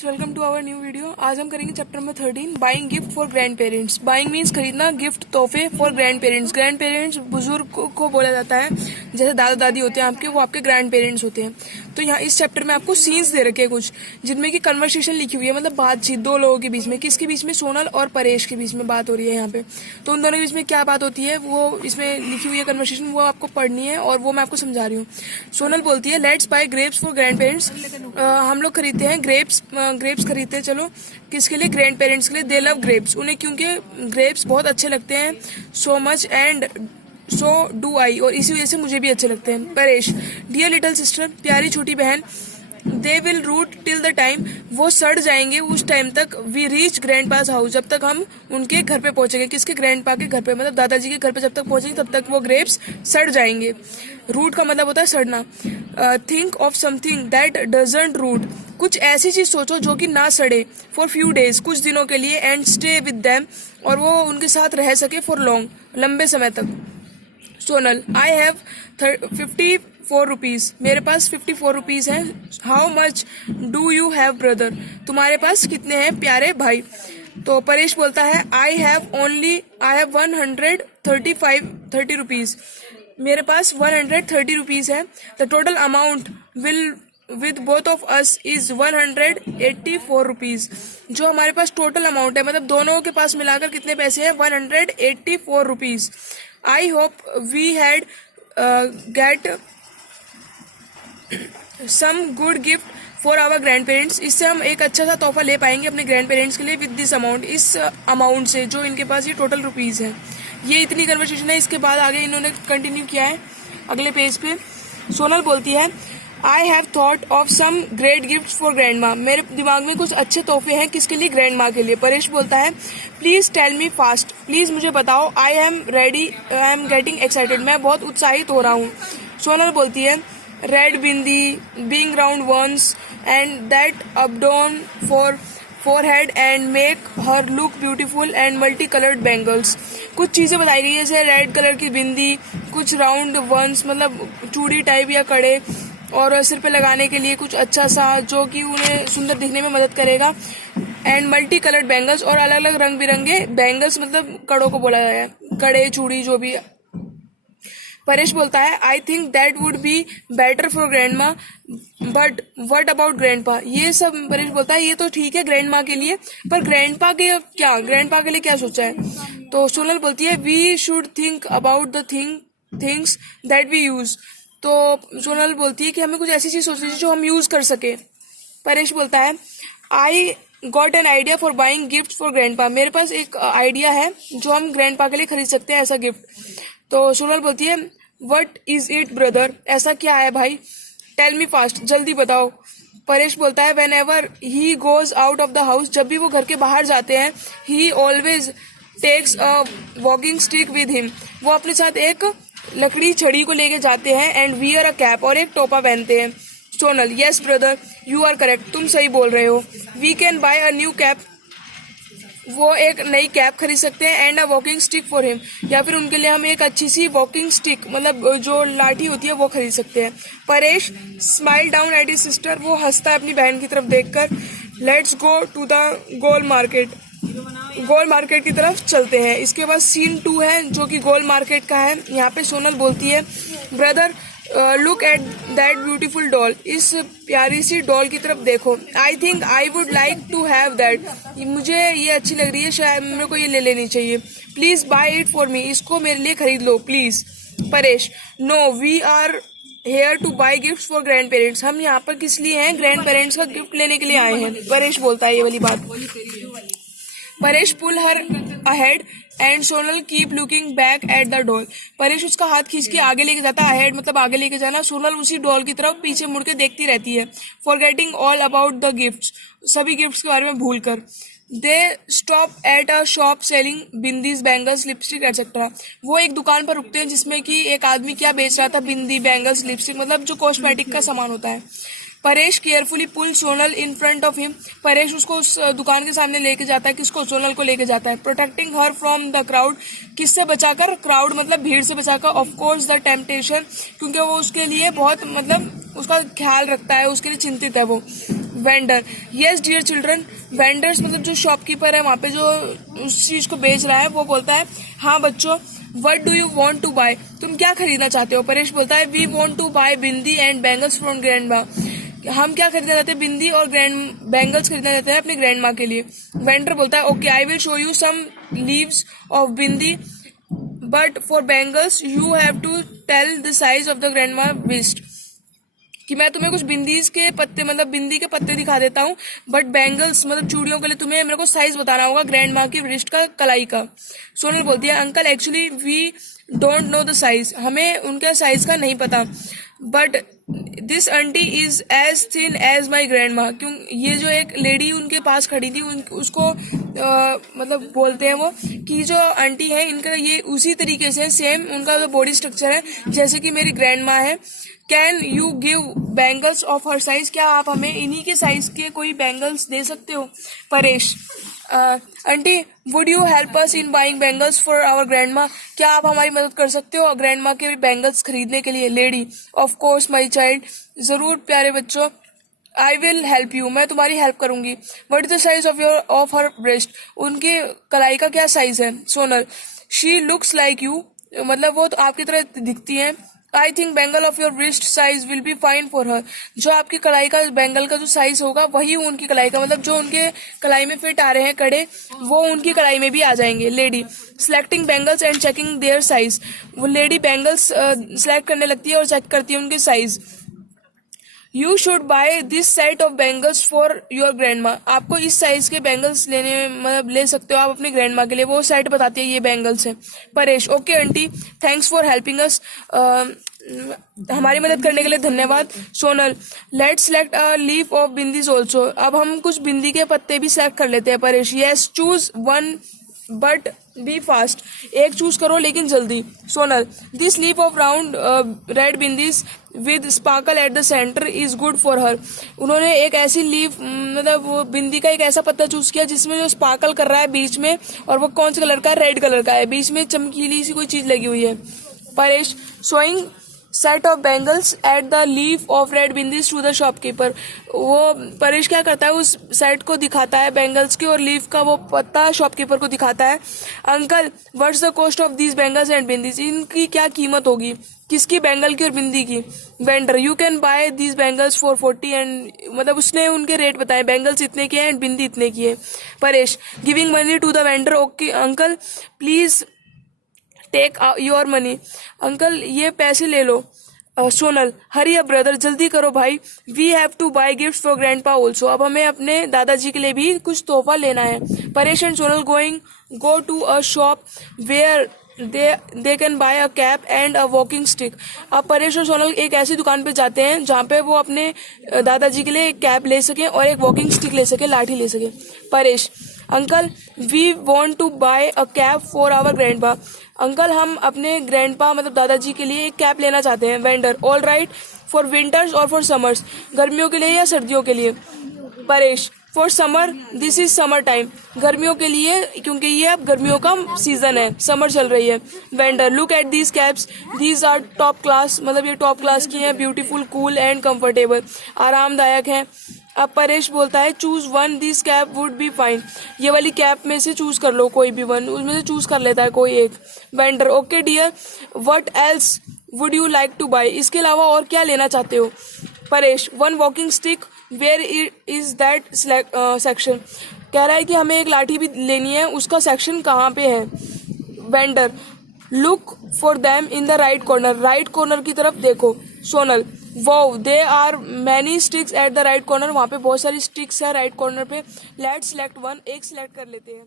Welcome to our new video. आज हम करेंगे chapter number 13 buying gift for grand parents. Buying means खरीदना, gift तोहफे for grand parents. Grand parents बुजुर्ग को बोला जाता है, जैसे दादा दादी होते हैं आपके, वो आपके ग्रैंड पेरेंट्स होते हैं। तो यहाँ इस चैप्टर में आपको सीन्स दे रखे हैं कुछ, जिनमें की कन्वर्सेशन लिखी हुई है, मतलब बातचीत दो लोगों के बीच में। किसके बीच में? सोनल और परेश के बीच में बात हो रही है यहाँ पे। तो उन दोनों के बीच में क्या बात होती है वो इसमें लिखी हुई है कन्वर्सेशन, वो आपको पढ़नी है और वो मैं आपको समझा रही हूँ। सोनल बोलती है let's buy grapes for grand parents. हम लोग खरीदते हैं ग्रेप्स खरीदते हैं। चलो, किसके लिए? ग्रैंड पेरेंट्स के लिए। दे लव ग्रेप्स, उन्हें क्योंकि ग्रेप्स बहुत अच्छे लगते हैं। So much and so do I, और इसी वजह से मुझे भी अच्छे लगते हैं। परेश, डियर लिटिल सिस्टर, प्यारी छोटी बहन। They will rot till the time, वो सड़ जाएंगे उस टाइम तक। We reach grandpa's house, जब तक हम उनके घर पे पहुंचेंगे। किसके? ग्रैंड पा के घर पे, मतलब दादाजी के घर पे जब तक पहुंचेंगे तब तक वो ग्रेप्स सड़ जाएंगे। रूट का मतलब होता है सड़ना। Think of something that doesn't rot, कुछ ऐसी चीज सोचो जो कि ना सड़े। फॉर फ्यू डेज, कुछ दिनों के लिए। एंड स्टे विद देम, और वो उनके साथ रह सके। फॉर लॉन्ग, लंबे समय तक। सोनल, आई हैव 54 रुपीज, मेरे पास 54 रुपीज है। How much do you have brother, तुम्हारे पास कितने हैं प्यारे भाई? तो परेश बोलता है आई हैव 130 रुपीज, मेरे पास 130 रुपीज है। The total amount will with both of us is 184 rupees, जो हमारे पास टोटल अमाउंट है, मतलब दोनों के पास मिलाकर कितने पैसे हैं? 184 rupees. I hope we had get some good gift for our grand parents, इससे हम एक अच्छा सा तोहफा ले पाएंगे अपने ग्रैंड पेरेंट्स के लिए। विद दिस अमाउंट, इस अमाउंट से, जो इनके पास ये टोटल रुपीज है। ये इतनी कन्वर्सेशन है। इसके बाद आगे इन्होंने कंटिन्यू किया है अगले पेज पे। सोनल बोलती है I have thought of some great gift for grandma, मेरे दिमाग में कुछ अच्छे तोहफे हैं। किसके लिए? ग्रैंड माँ के लिए। परेश बोलता है please tell me fast, please मुझे बताओ। I am ready, I am getting excited, मैं बहुत उत्साहित हो रहा हूँ। सोनल बोलती है red bindi, being round ones, and that up down for forehead and make her look beautiful, and multi coloured bangles. कुछ चीजें बताई गई है, जैसे रेड कलर की बिंदी, कुछ राउंड वंस मतलब चूड़ी टाइप या कड़े, और सिर पे लगाने के लिए कुछ अच्छा सा जो कि उन्हें सुंदर दिखने में मदद करेगा। एंड मल्टी कलर्ड बैंगल्स, और अलग अलग रंग बिरंगे बैंगल्स, मतलब कड़ों को बोला गया है, कड़े चूड़ी जो भी। परेश बोलता है I think that would be better for grand माँ, बट व्हाट अबाउट ग्रैंड पा। ये सब परेश बोलता है ये तो ठीक है ग्रैंड माँ के लिए, पर ग्रैंड पा के क्या, ग्रैंड पा के लिए क्या सोचा है? तो सोनल बोलती है we should think about the things that we use. तो सोनल बोलती है कि हमें कुछ ऐसी चीज सोचनी चाहिए जो हम यूज कर सके। परेश बोलता है I got an idea for buying gift for grandpa, मेरे पास एक आइडिया है जो हम ग्रैंडपा के लिए खरीद सकते हैं, ऐसा गिफ्ट। तो सोनल बोलती है व्हाट इज इट ब्रदर, ऐसा क्या है भाई? टेल मी फास्ट, जल्दी बताओ। परेश बोलता है whenever he goes out of the house, जब भी वो घर के बाहर जाते हैं, he always takes a walking stick with him, वो अपने साथ एक लकड़ी छड़ी को लेके जाते हैं। एंड वियर अ कैप, और एक टोपा पहनते हैं। Sonal yes brother you are correct, तुम सही बोल रहे हो। We can buy a new cap, वो एक नई कैप खरीद सकते हैं। And a walking stick for him, या फिर उनके लिए हम एक अच्छी सी वॉकिंग स्टिक, मतलब जो लाठी होती है, वो खरीद सकते हैं। Paresh smile down at his sister, वो हंसता है अपनी बहन की तरफ देखकर। Let's go to the Gol market, Gol market की तरफ चलते हैं। इसके बाद सीन 2 है जो कि गोल मार्केट का है। यहाँ पे सोनल बोलती है brother look at that beautiful doll, इस प्यारी सी डॉल की तरफ देखो। I think I would like to have that, मुझे ये अच्छी लग रही है, शायद मेरे को ये ले लेनी चाहिए। Please buy it for me, इसको मेरे लिए खरीद लो please. Paresh no we are here to buy gift for grand parents, हम यहाँ पर किस लिए हैं? ग्रैंड पेरेंट्स का गिफ्ट लेने के लिए आए हैं। परेश बोलता है ये वाली बात। Paresh pull her ahead and Sonal keep looking back at the doll, Paresh उसका हाथ खींच के आगे लेके जाता है। अहेड मतलब आगे लेके जाना। सोनल उसी डॉल की तरफ पीछे मुड़ के देखती रहती है। Forgetting all about the gifts, सभी गिफ्ट्स के बारे में भूल कर। They stop at a shop selling bindis bangles lipstick etcetera, वो एक दुकान पर रुकते हैं जिसमें कि एक आदमी क्या बेच रहा था? बिंदी, बैंगल्स, लिपस्टिक, मतलब जो कॉस्मेटिक का सामान होता है। Paresh carefully pull Sonal in front of him, Paresh उसको उस दुकान के सामने लेके जाता है। किसको? सोनल को लेके जाता है। Protecting her from the crowd, किससे बचाकर? क्राउड मतलब भीड़ से बचाकर। ऑफ कोर्स द टेम्पटेशन, क्योंकि वो उसके लिए बहुत मतलब उसका ख्याल रखता है, उसके लिए चिंतित है वो। Vendor, yes dear children. Vendors मतलब जो शॉपकीपर है वहाँ पे जो उस चीज को बेच रहा है वो बोलता है हाँ बच्चों, what do you want to buy, तुम क्या खरीदना चाहते हो। परेश बोलता है we want to buy bindi and bangles from grandma, हम क्या खरीदना चाहते हैं, बिंदी और ग्रैंड बैंगल्स खरीदना चाहते हैं अपने ग्रैंड माँ के लिए। वेंडर बोलता है okay I will show you some leaves of bindi but for bangles you have to tell the size of the grandma wrist, कि मैं तुम्हें कुछ बिंदीज के पत्ते मतलब बिंदी के पत्ते दिखा देता हूँ, बट बैंगल्स मतलब चूड़ियों के लिए तुम्हें मेरे को साइज बताना होगा ग्रैंड माँ की रिस्ट का, कलाई का। सोनल बोलती है uncle actually we don't know the size, हमें उनका साइज का नहीं पता, but this aunty is as thin as my grandma, क्यों ये जो एक लेडी उनके पास खड़ी थी उसको मतलब बोलते हैं वो कि जो आंटी है इनका ये उसी तरीके से सेम उनका जो बॉडी स्ट्रक्चर है जैसे कि मेरी ग्रैंड माँ है। Can you give bangles of her size, क्या आप हमें इन्हीं के साइज के कोई बैंगल्स दे सकते हो। Paresh aunty would you help us in buying bangles for our grandma, क्या आप हमारी मदद कर सकते हो ग्रैंड माँ के बैंगल्स खरीदने के लिए। Lady of course my child, जरूर प्यारे बच्चों, आई विल हेल्प यू, मैं तुम्हारी हेल्प करूंगी। What is the size of her breast, उनकी कलाई का क्या साइज है। Sonal she looks like you, मतलब वो तो आपकी तरह दिखती है। I think bangle of your wrist size will be fine for her, जो आपकी कलाई का बैंगल का जो साइज होगा वही उनकी कलाई का, मतलब जो उनके कलाई में फिट आ रहे हैं कड़े वो उनकी कलाई में भी आ जाएंगे। Lady selecting bangles and checking their size, वो लेडी बैंगल्स सिलेक्ट करने लगती है और चेक करती है उनके size. You should by this set of bangles for your grand माँ, आपको इस साइज के बैंगल्स लेने मतलब ले सकते हो आप अपनी ग्रैंड माँ के लिए, वो सेट बताती है ये बैंगल्स है। Paresh okay aunty thanks for helping us, हमारी मदद करने के लिए धन्यवाद। Sonal let's select a leaf of bindis also, अब हम कुछ बिंदी के पत्ते भी सेलेक्ट कर लेते हैं। Paresh yes choose one but be fast, एक चूज करो लेकिन जल्दी। Sonal this leaf of round red bindis with sparkle at the centre is good for her, उन्होंने एक ऐसी लीफ मतलब वो बिंदी का एक ऐसा पत्ता चूज किया जिसमें जो स्पार्कल कर रहा है बीच में, और वो कौन से कलर का है, रेड कलर का है, बीच में चमकीली सी कोई चीज लगी हुई है। Paresh showing set of bangles at the leaf of red bindis to the shopkeeper, वो परेश क्या करता है उस सेट को दिखाता है बैंगल्स की और लीफ का वो पत्ता शॉपकीपर को दिखाता है। Uncle what's the cost of these bangles and bindis, इनकी क्या कीमत होगी, किसकी, बैंगल की और बिंदी की। Vendor you can buy these bangles for 40 and, मतलब उसने उनके रेट बताए, बैंगल्स इतने के हैं एंड बिंदी इतने की है। Paresh giving money to the vendor okay uncle please take your money, uncle ये पैसे ले लो। सोनल हरी अप ब्रदर, जल्दी करो भाई, we have to buy gift for grandpa also, अब हमें अपने दादाजी के लिए भी कुछ तोहफा लेना है। Paresh and Sonal go to a shop where they can buy a cap and a walking stick, अब परेश और सोनल एक ऐसी दुकान पे जाते हैं जहाँ पे वो अपने दादाजी के लिए एक कैप ले सके और एक वॉकिंग स्टिक ले सके, लाठी ले सके। Paresh uncle we want to buy a cap for our grandpa, uncle हम अपने ग्रैंडपा मतलब दादाजी के लिए एक कैप लेना चाहते हैं। Vendor all right for winters और फॉर समर्स, गर्मियों के लिए या सर्दियों के लिए। Paresh for summer, this is summer time, गर्मियों के लिए क्योंकि ये अब गर्मियों का सीजन है, समर चल रही है। Vendor look at these caps, these are top class, मतलब ये टॉप क्लास की हैं, ब्यूटीफुल कूल एंड कंफर्टेबल, आरामदायक हैं। अब परेश बोलता है choose one, this cap would be fine, ये वाली कैप में से चूज कर लो कोई भी वन, उसमें से चूज कर लेता है कोई एक। Vendor okay dear what else would you like to buy, इसके अलावा और क्या लेना चाहते हो। Paresh one walking stick where is that section, कह रहा है कि हमें एक लाठी भी लेनी है, उसका सेक्शन कहाँ पे है। Vendor look for them in the right corner, right corner की तरफ देखो। Sonal wow they are many sticks at the right corner, वहाँ पे बहुत सारी स्टिक्स है राइट कॉर्नर पे, लेट्स सिलेक्ट वन, एक सिलेक्ट कर लेते हैं।